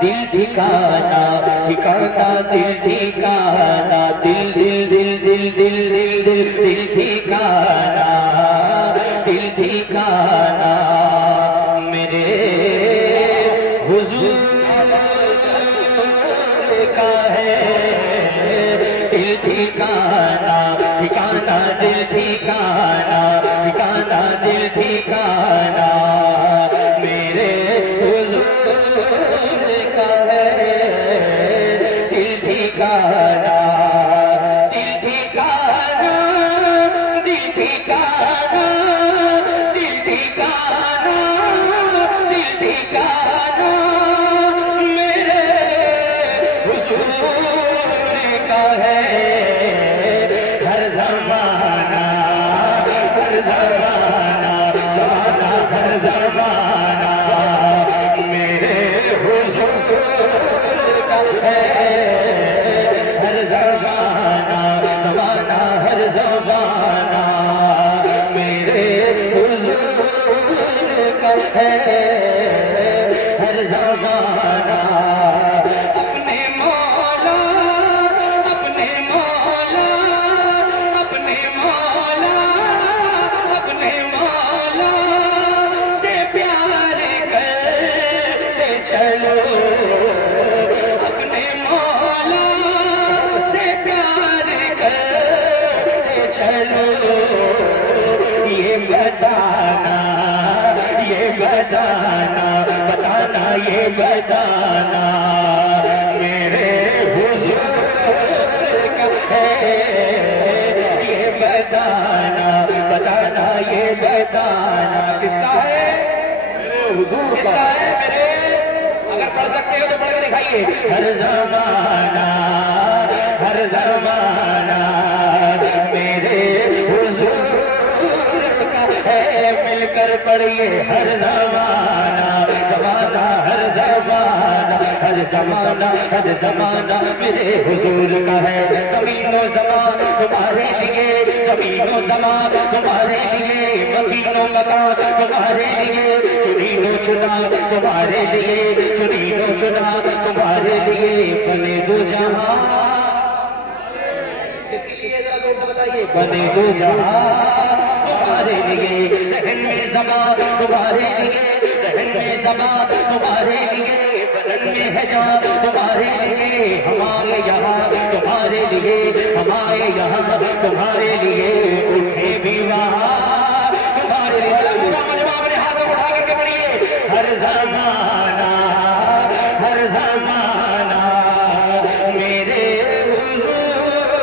दिल ठिकाना ठिकाना दिल ठिकाना दिल दिल दिल दिल दिल दिल दिल दिल ठिकाना दिल ठिकाना मेरे हुजूर का है दिल ठिकाना ठिकाना दिल ठिकाना ठिकाना दिल ठिकाना मेरे हुजूर का है दिल ठिकाना दिल ठिकाना दिल ठिकाना दिल ठिकाना दिल ठिकाना मेरे हुजूर का है हर जमाना हर जमाना जमाना हर जमाना मेरे हुजूर का है हर जमाना जमाना हर जमाना मेरे हुजूर का है हर जमाना अपने मौला अपने मौला अपने मौला अपने मौला से प्यार करते चलो अपने मौला से प्यार करते चलो ये बताना बताना ये बताना मेरे हुजूर का है ये बताना बताना ये बताना किसका है मेरे हुजूर का है मेरे अगर पढ़ सकते हो तो पढ़ के दिखाइए हर जमाना मेरे हुजूर का है मिलकर पढ़िए हर जमाना जमाना हर जमाना हर जमाना हर जमाना मेरे हुजूर का है ज़मीनो ज़मान तुम्हारे लिए ज़मीनो ज़मान तुम्हारे लिए मकीनों मकान तुम्हारे लिए चुनीनो चुना तुम्हारे लिए चुनीनो चुना तुम्हारे लिए बने दो जहां इसके लिए जरा जोर से बताइए बने दो जहां तुम्हारे लिए रहन में ज़बान तुम्हारे लिए रहन में ज़बान तुम्हारे लिए बदन में है जान तुम्हारे लिए हमारे यहाँ तुम्हारे लिए हमारे यहाँ तुम्हारे लिए उठे भी वहाँ तुम्हारे लिए अपने हाथ उठा करके पढ़िए हर जमाना मेरे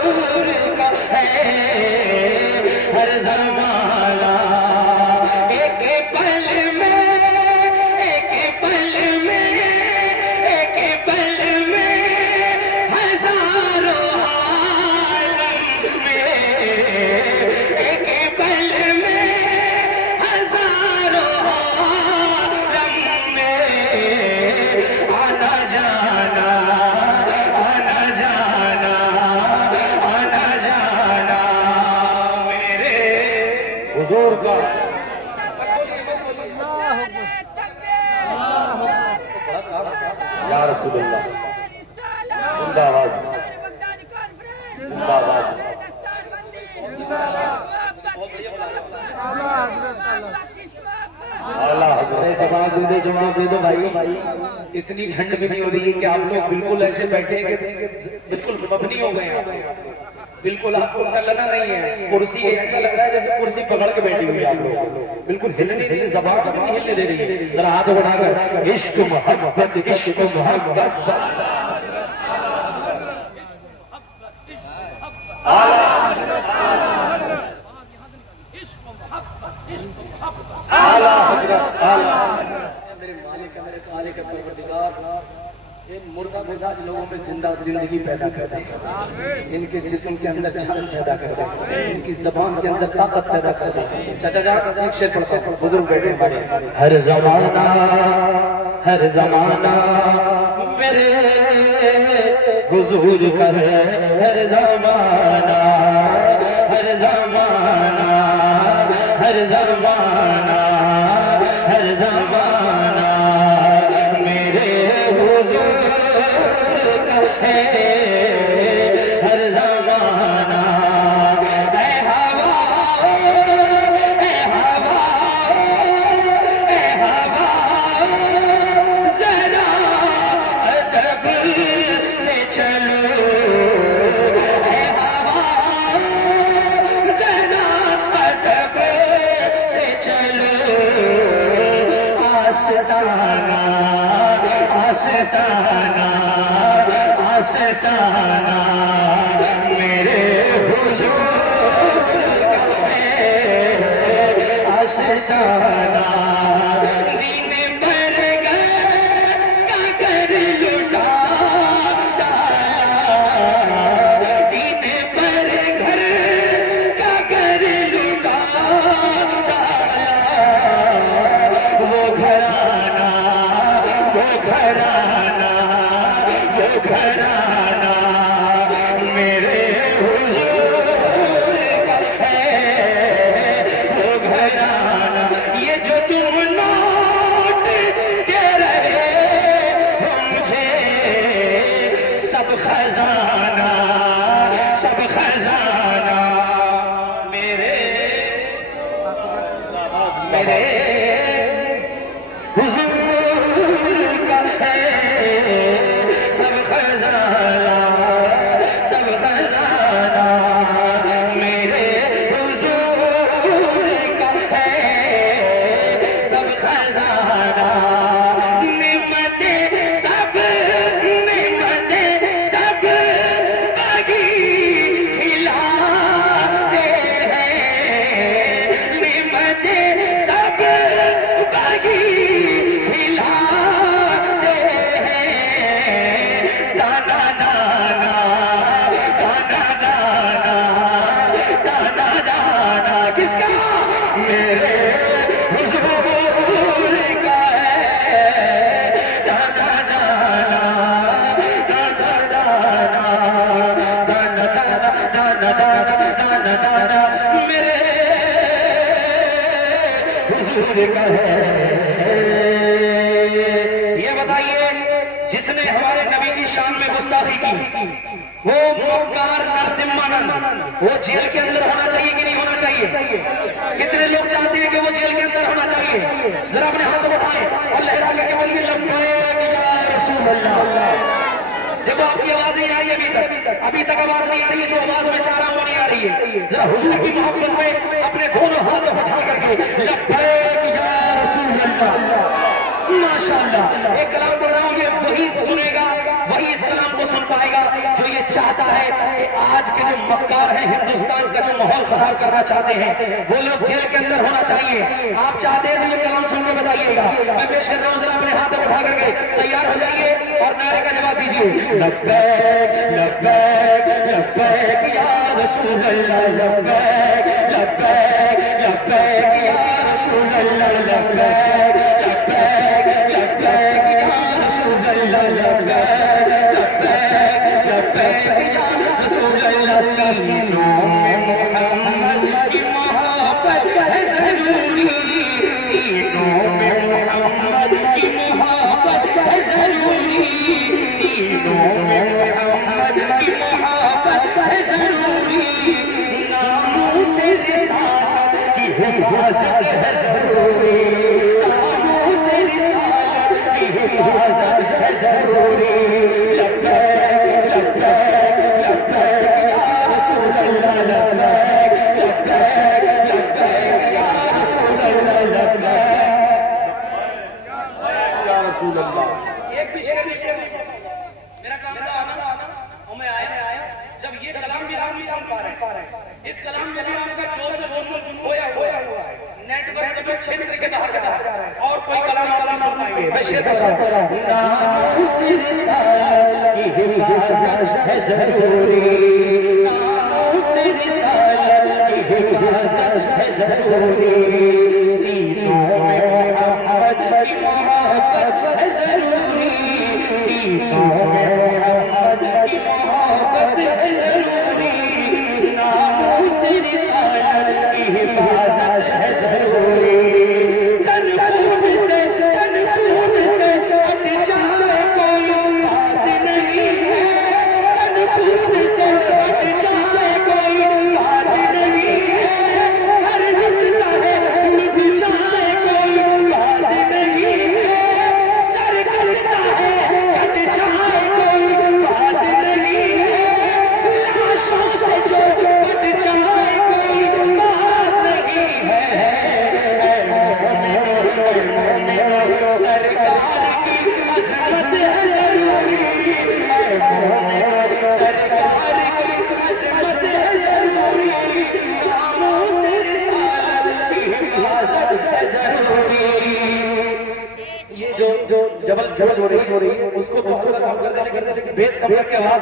हुजूर का है हर जमाना एक पल में हजारों आलम में एक पल में हजारों आलम में आना जाना मेरे हुजूर का या रसूलुल्लाह जिंदाबाद जिंदाबाद जवाब दे दो भाई इतनी ठंड भी नहीं हो रही है कि आप लोग बिल्कुल ऐसे बैठे हैं कि बिल्कुल मबनी हो गए हैं बिल्कुल आपको लगा नहीं है कुर्सी ऐसा लग रहा है जैसे कुर्सी पकड़ के बैठी हुई है आप लोग बिल्कुल हिल नहीं रही ज़बान नहीं हिलने दे रही है जरा हाथ उठाकर इश्क मोहब्बत मेरे मालिक मेरे खालिक परवरदिगार ये मुर्दा मिजाज लोगों में जिंदगी पैदा करता है इनके जिस्म के अंदर जान पैदा करता है इनकी जबान के अंदर ताकत पैदा करता है चाचा जान एक शेर पढ़ते हैं बुजुर्ग बैठे हमारे हर जमाना मेरे हुजूर का है हर जमाना हर जमाना हर जमाना हर जमाना आस्ताना आस्ताना आस्ताना मेरे हुजूर का है आस्ताना। दीने पर काकर लुटा डाला, दीने पर घर काकर लुटा डाला। वो घराना वो घराना वो घराना मेरे हुजूर का है वो घराना। ये जो तुम नोट दे रहे हो मुझे सब खजाना मेरे मेरे हुजूर का है सब खजाना मेरे हुजूर का है सब खजाना। निमतें सब बागी खिलाते हैं, निमतें सब बागी खिलाते हैं। दाना दाना दाना दाना दाना दाना किसका? मेरे हुजूर का है दाना दाना दाना दाना दाना दाना दाना दाना दाना मेरे हुजूर का है। ये बताइए जिसने हमारे नबी की शान में गुस्ताखी की वो मक्कार नरसिम्हानंद वो जेल के अंदर होना चाहिए कि नहीं होना चाहिए? कितने लोग चाहते हैं कि वो जेल के अंदर होना चाहिए? जरा अपने हाथों को उठाएं और लहरा के बोलिए लब्बैक या रसूल अल्लाह। देखो आपकी आवाज नहीं आ रही अभी तक आवाज नहीं आ रही है, जो आवाज में चाह रहा हूं वो नहीं आ रही है। जरा हुजूर की मोहब्बत में अपने दोनों हाथों उठा करके लब्बैक या रसूल अल्लाह। माशाअल्लाह एक कलाम पढ़ रहा हूं, ये वही सुनेगा वही इस कलाम को सुन पाएगा जो ये चाहता है कि आज के जो मक्कार हैं हिंदुस्तान का जो माहौल खराब करना चाहते हैं वो लोग जेल के अंदर होना चाहिए। आप चाहते हैं तो ये कलाम सुन के बताइएगा। मैं पेश कर रहा हूं, जरा अपने हाथ उठा करके तैयार हो जाइए और नारे का जवाब दीजिए। लब्बैक लब्बैक लब्बैक या रसूल अल्लाह, लब्बैक लब्बैक लब्बैक या रसूल अल्लाह, लब्बैक लब्बैक लब्बैक या रसूल अल्लाह, लब्बैक लब्बैक लब्बैक या रसूल अल्लाह। सीनों में मोहम्मद की मोहब्बत है जरूरी, सीनों में मोहम्मद की मोहब्बत है जरूरी, सीनों में मोहम्मद की मोहब्बत है जरूरी। नामों से रिसालत की हिफाजत है जरूरी, नामों से रिसालत की हिफाजत है जरूरी। लब्बैक लब्बैक लब्बैक या रसूल अल्लाह, लब्बैक लब्बैक लब्बैक या रसूल अल्लाह, लब्बैक या रसूल अल्लाह। एक भी शेर मेरा काम था आना और मैं आया जब ये कलाम भी आप नहीं सुन पा रहे, इस कलाम में भी आपका जोश होया हुआ है, नेटवर्क के क्षेत्र के बाहर जा रहा है और कोई कलाम आप नहीं सुन पाएंगे। मैं शेर कर रहा हूं, नामों से रिसालत की हिफाजत है जरूरी, नामों से रिसालत की हिफाजत है जरूरी। सीनों में मोहब्बत की मोहब्बत है जरूरी, सीनों में मोहब्बत की मोहब्बत है जरूरी। नामों से रिसालत की हिफाजत है जरूरी। तन खून से हट जाए कोई बात नहीं है, तन खून से हट जाए कोई बात नहीं है। हर नुक्ता है लुट जाए कोई बात नहीं है, ये जो जबल हो रही है उसको तो हल्का कम कर देने लेकिन बेस कम करके आवाज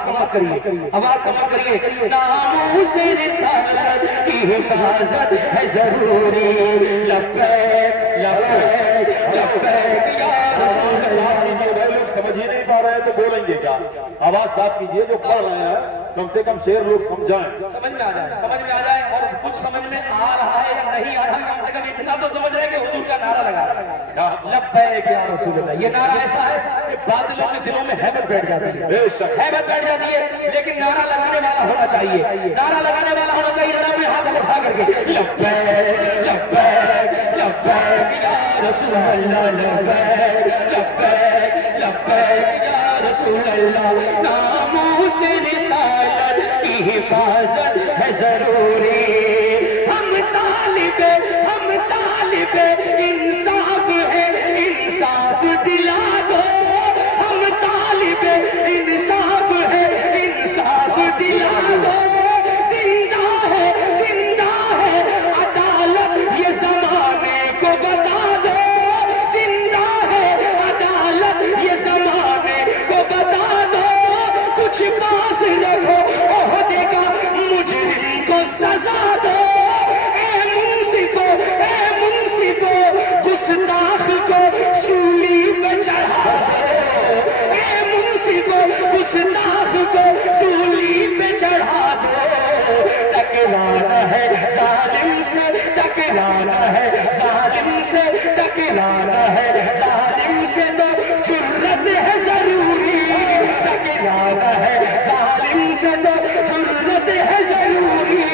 कम मत करिए, आवाज कम मत करिए। नामों से रिसालत की हिफाजत है जरूरी, लब्बैक लब्बैक लब्बैक या रसूल अल्लाह। भाई लोग समझ ही नहीं पा रहे हैं तो बोलेंगे क्या? आवाज साफ कीजिए, जो पढ़ रहे हैं कम से कम शेर लोग समझाएं, समझ में आ जाए और कुछ समझ में आ रहा है या नहीं आ रहा, कम से कम इतना तो समझ रहे हैं कि हुजूर का नारा लगा रहा है लब्बैक या रसूल अल्लाह। ये नारा ऐसा है कि बादलों के दिलों में हैबत बैठ जाती है, हैबत बैठ जाती है, लेकिन नारा लगाने वाला होना चाहिए, नारा लगाने वाला होना चाहिए। जरा अपने हाथ उठा करके लब्बैक लब्बैक लब्बैक या रसूल अल्लाह, लब्बैक लब्बैक लब्बैक या रसूल अल्लाह। नामों से रिसालत की हिफाजत है जरूरी, हम तालिबे इंसाफ है, इंसाफ दिला दो। हम तालिबे इंसाफ है, इंसाफ दिला दो। जिंदा है अदालत, ये जमाने को बता दो। जिंदा है अदालत, ये जमाने को बता दो। कुछ पास रखो ओहदे का, मुजरिम को सजा दो। गुस्ताख को सूली पे चढ़ा दो, मुंशी को गुस्ताख को सूली पे चढ़ा दो। टकराना है जालिम से, टकराना है जालिम से, टकराना है जालिम से तो जुर्रत है जरूरी। टकराना है जालिम से तो जुर्रत है जरूरी।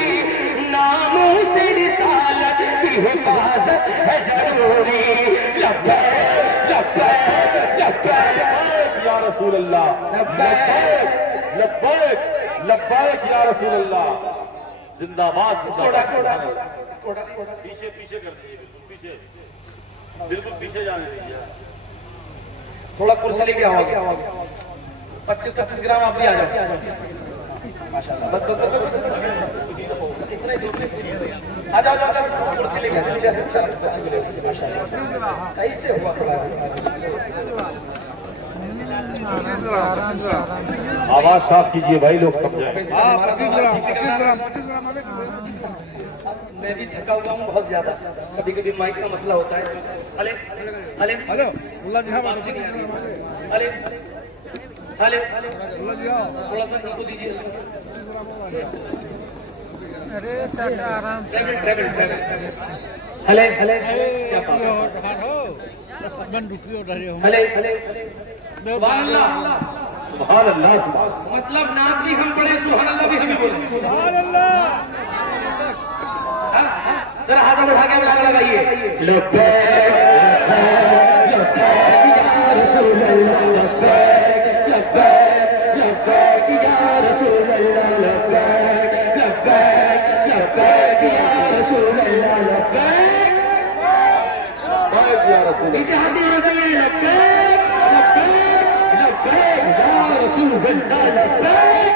नामों से रिसालत की हिफाजत है जरूरी, लब्बैक लब्बैक लब्बैक या रसूल अल्लाह, लब्बैक लब्बैक लब्बैक या रसूल अल्लाह। जिंदाबाद। पीछे पीछे कर दीजिए, बिल्कुल पीछे जाने दीजिए, थोड़ा कुर्सी लेके आओ। 25 ग्राम आप भी आ जाओ माशाल्लाह। बस बस बस आ जाओ, कुर्सी लेके माशाल्लाह। कैसे हुआ थोड़ा आवाज साफ कीजिए भाई, लोग समझाएं। 25 ग्राम। मैं भी थका हुआ हूँ बहुत ज्यादा, कभी कभी माइक का मसला होता है। हेलो थोड़ा सा इनको दीजिए। अरे चाचा आराम। सुभान अल्लाह, मतलब नाम भी हम पढ़े, सुभान अल्लाह भी हमें बोले। सुभान अल्लाह। जरा हाथ उठा के नारा लगाइए, लब्बैक लब्बैक या रसूल अल्लाह, लब्बैक लब्बैक लब्बैक या रसूल अल्लाह, लब्बैक लब्बैक लब्बैक या रसूल अल्लाह, लब्बैक या रसूल। नीचे हाथ नहीं लगाइए, लब्बैक लब्बैक लब्बैक या रसूल अल्लाह, लब्बैक।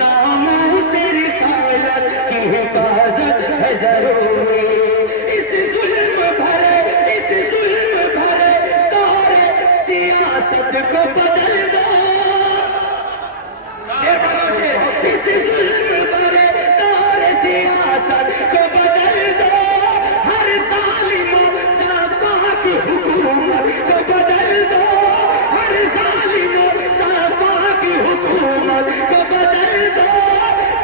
नामों से रिसालत की हिफाजत है जरूरी, इस जुल्म भरे दौरे सियासत को बदल दो। इस जुल्म भरे दौरे सियासत को बदल दो। हर जालिमों सापाक हुकूमत को बदल दो। हर जालिमों सापाक हुकूमत को बदल दो।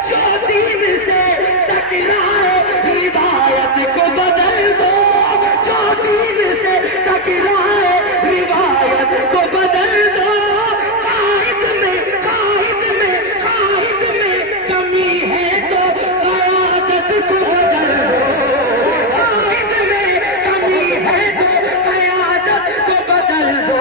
जो दीन से टकराए रिवायत को बदल दो। जो दीन से टकराए रिवायत को बदल दो। कायद में कमी है तो क़यादत को बदल दो। कायद में कमी है तो क़यादत को बदल दो।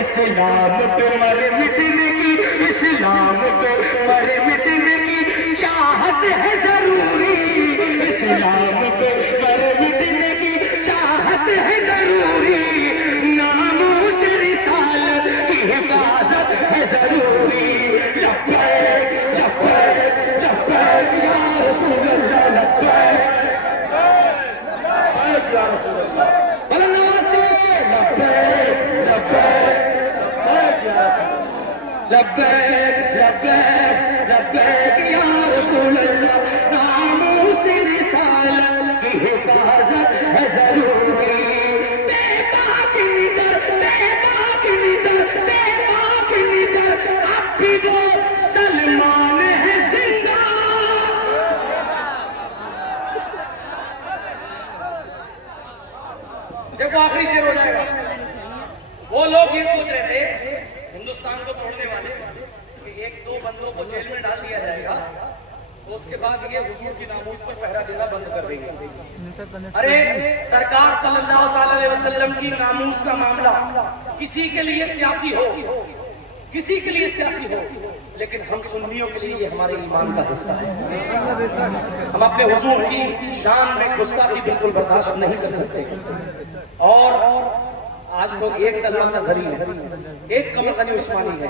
इस्लाम पे मर मिटने की, इस्लाम पे मर मिटने की चाहत है जरूरी। इस्लाम पे मर मिटने की चाहत है जरूरी। नामों से रिसालत की हिफाजत है जरूरी। लब्बैक लब्बैक लब्बैक या रसूल अल्लाह, लब्बैक या रसूल नवासे लब्बैक लब्बैक लब्बैक लब्बैक या रसूल अल्लाह, नामूस रिसालत की हिफाजत है जरूरी। बेबाक निदर, बेबाक निदर, बेबाक निदर, अब भी वो सलमान है जिंदा। देखो आखिरी शेर हो जाएगा। वो लोग ये सोच रहे थे हिंदुस्तान को तोड़ने वाले कि एक दो बंदों को जेल में डाल दिया जाएगा तो उसके बाद ये हुजूर की नामूस पर पहरा देना बंद कर देंगे। अरे सरकार सल्लल्लाहु अलैहि वसल्लम की नामूस का मामला किसी के लिए सियासी हो, किसी के लिए सियासी हो, लेकिन हम सुन्नियों के लिए ये हमारे ईमान का हिस्सा है। हम अपने हुजूर की शान में गुस्ताखी बिल्कुल बर्दाश्त नहीं कर सकते। और आज तो एक सलमान नजरी है, एक कमर गनी उस्मानी है।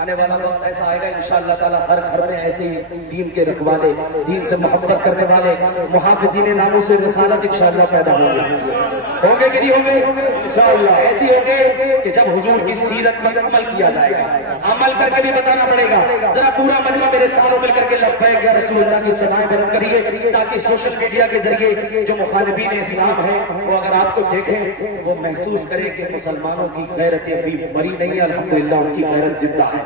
आने वाला वक्त ऐसा आएगा इंशाअल्लाह ताला हर घर में ऐसे दीन के रखवाले, दीन से मोहब्बत करने वाले मुहाफिज़ीन नामों से रिसालत इंशाअल्लाह पैदा होंगे कि नहीं होंगे? इंशाअल्लाह ऐसे होंगे कि जब हुजूर की सीरत पर अमल किया जाएगा, अमल करके भी बताना पड़ेगा। जरा पूरा मजमा मेरे साथ मिल करके लब्बैक या रसूलुल्लाह की सदाएं बुलंद करिए, ताकि सोशल मीडिया के जरिए जो मुखालिफीन इस्लाम है वो अगर आपको देखें वो महसूस करें कि मुसलमानों की गैरतें भी मरी नहीं है, अल्हम्दुलिल्लाह उनकी गैरत जिंदा है।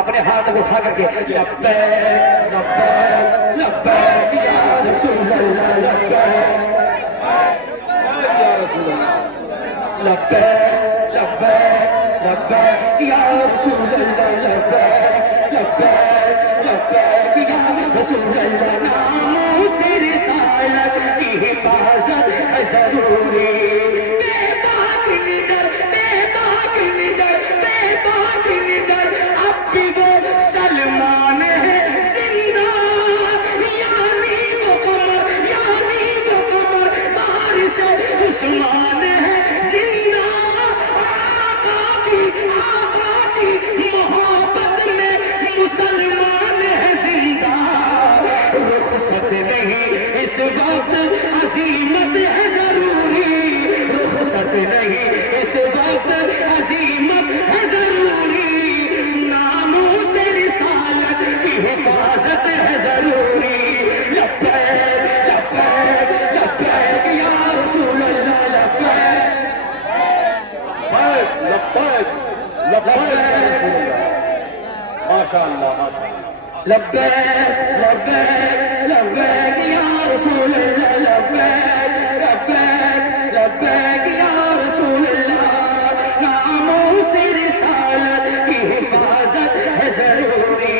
अपने हाथ उठा करके लब्बैक लब्बैक लब्बैक या रसूलल्लाह, लब्बैक या रसूलल्लाह, लब्बैक लब्बैक लब्बैक या रसूलल्लाह, लब्बैक लब्बैक लब्बैक या रसूलल्लाह, नामूस रिसालत की हिफाजत है जरूरी। बेबाक निदर, बेबाक निदर, बेबाक निदर, अब भी वो सलमान है जिंदा। यानी वो कमर, यानी वो कमर बारिश उस्मान है जिंदा। आका की मोहब्बत में मुसलमान है जिंदा। रुखसत नहीं इस वक्त अजीमत है जरूरी, रुखसत नहीं इस वक्त अजीमत है जरूरी। नामूस रिसालत की हिफाजत है जरूरी। लब्बैक लब्बैक लब्बैक या रसूलल्लाह, लब्बैक लब्बैक लब्बैक माशाअल्लाह माशाअल्लाह, लब्बैक लब्बैक लब्बैक या रसूलल्लाह, लब्बैक लब्बैक लब्बैक या रसूलल्लाह, नामूस रिसालत की हिफाजत है जरूरी।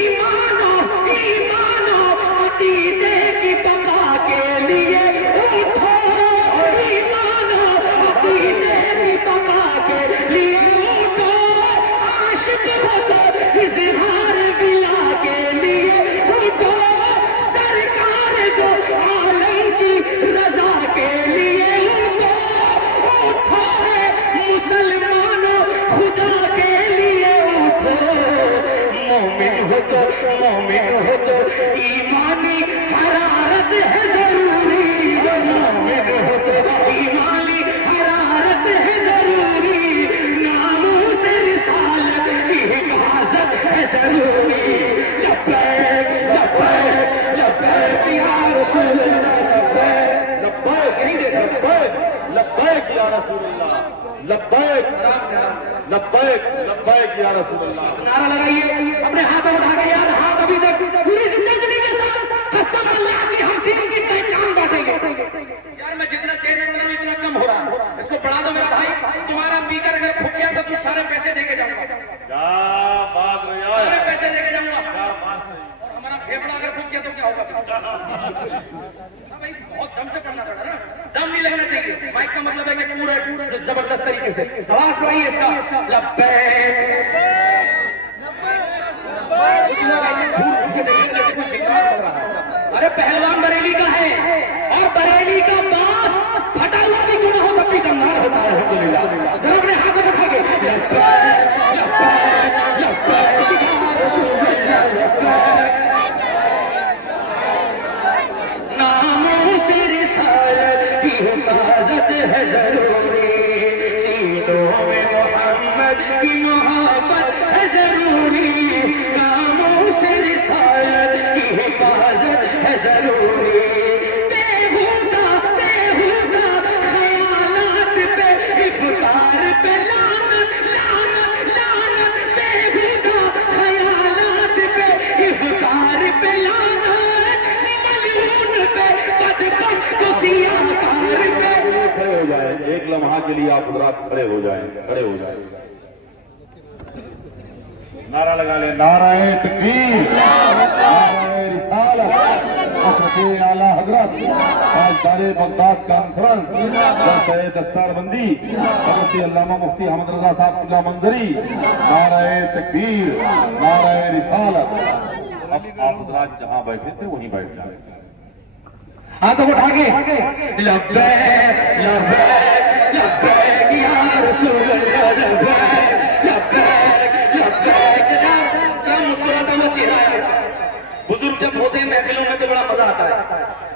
ईमानो ईमानो अकीदे की बका के लिए उठो, ईमानो अकीदे की बका के लिए उठो। आशिक हो तो इज़हार बिला के लिए उठो, सरकार को आलम की रजा के लिए उठो। उठो है मुसलमानों खुदा के लिए उठो। मोमिन हो तो ईमानी हरारत है जरूरी। मोमिन हो तो ईमानी हरारत है जरूरी। नामूस रिसालत की हिफाजत है जरूरी। लब्बैक लब्बैक लब्बैक या रसूलल्लाह, लब्बैक लब्बैक यही देख, लब्बैक लब्बैक या रसूलल्लाह, लब्बैक लब्बैक लब्बैक या रसूलल्लाह। नारा लगाइए, अपने हाथों उठा के यार हाथ अभी तक पूरी जिंदगी के साथ कसम अल्लाह की हम दीन की पहचान बांटेंगे। यार मैं जितना तेज बोल रहा हूं इतना कम हो रहा है, इसको बढ़ा दो मेरा भाई। तुम्हारा स्पीकर अगर फूक गया तो तू सारे पैसे देके जाऊंगा। क्या बात है यार, सारे पैसे देके जाऊंगा। क्या बात है। और हमारा फेफड़ा अगर फूक गया तो क्या होगा? भाई बहुत दम से पढ़ना पड़ा ना, दम नहीं लगना चाहिए। माइक का मतलब है कि पूरा जबरदस्त तरीके से आवाज बढ़ाइए इसका। लब्बैक अरे पहलवान बरेली का है और बरेली का बांस फटा हुआ भी गुना हो तब भी दमदार होता है। अल्हम्दुलिल्लाह जरा अपने हाथों में खाके नामों से रिसालत की हिफाजत है जरूरी, सीनों में मोहम्मद की मोहब्बत है जरूरी, कामों से रिसालत की हिफाजत है जरूरी। बेहुदा बेहुदा ख्यालात पे इफ्तार पे लानत लानत लानत, बेहुदा ख्यालात पे इफ्तार पे लानत, मलून पे बदबख्त को सियाकार पे। खड़े हो जाए, एक लम्हा के लिए आप हजरात खड़े हो जाएं, खड़े हो जाएं। नारा लगा ले, नाराए तकबीर, नाराए रिसालत, हज़रत आला हजरत ताजदारे बगदाद कॉन्फ्रेंस, जलसे दस्तारबंदी हज़रत अल्लामा मुफ्ती अहमद रजा साहब किबला मंजरी, नाराए तकबीर, नाराए रिसालत। अब आप हजरात जहां बैठे थे वहीं बैठ जाए। हाथों को उठा के लब्बैक लब्बैक लब्बैक या रसूल अल्लाह, लब्बैक लब्बैक लब्बैक। क्या मुस्कुराता हुआ चेहरा है। बुजुर्ग जब होते हैं महफिलों में तो बड़ा मजा आता है,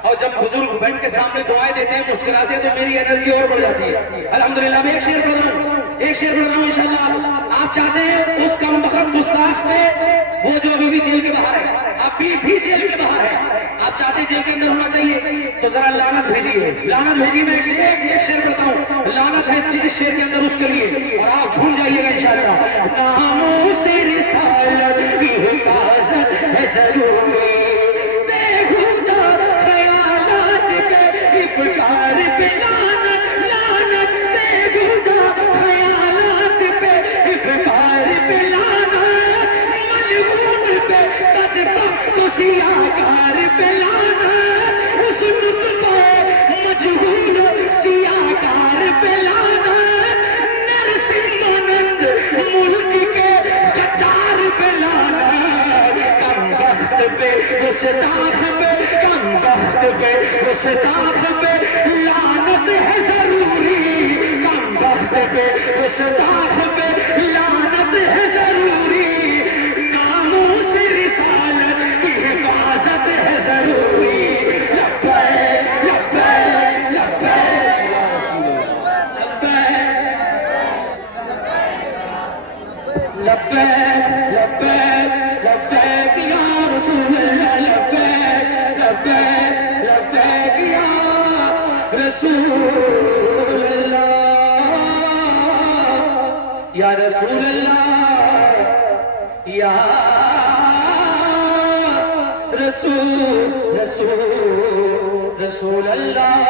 और जब बुजुर्ग बैठ के सामने दुआएं देते हैं, मुस्कुराते हैं, तो मेरी एनर्जी और बढ़ जाती है। अल्हम्दुलिल्लाह। मैं एक शेर पढ़ रहा हूँ, एक शेर पढ़ रहा हूँ इंशाअल्लाह। आप चाहते हैं उस कमबख्त गुस्ताख में, वो जो अभी भी जेल के बाहर है, अभी भी जेल के बाहर है, आप चाहते हैं जेल के अंदर होना चाहिए, तो जरा लानत भेजिए, लानत भेजिए। मैं एक शेर पढ़ता हूँ, लानत है इस शेर के अंदर उसके लिए, और आप झूम जाइएगा इंशाअल्लाह। नामों से रिसालत की हिफाजत है जरूरी, बेहुदा ख्यालात पे इफ्तार पे लानत लानत, बेहुदा ख्यालात पे इफ्तार पे लानत, मलून पे बदबख्त को सियाकार पे लानत, उस नुतफ़े मजहूल सियाकार पे लानत, नरसिम्हानंद मुल्क के गद्दार पे लानत, कमबख्त पे गुस्ताख पे, कमबख्त पे गुस्ताख पे लानत है जरूरी, कमबख्त पे गुस्ताख पे लानत है जरूरी, नामों से रिसालत की हिफाजत है जरूरी। लब्बैक लब्बैक लब्बैक लब्बैक लब्बैक लब्बैक या रसूल अल्लाह, लब्बैक लब्बैक लब्बैक या रसूल अल्लाह, या रसूल अल्लाह, या रसूल रसूल रसूल अल्लाह।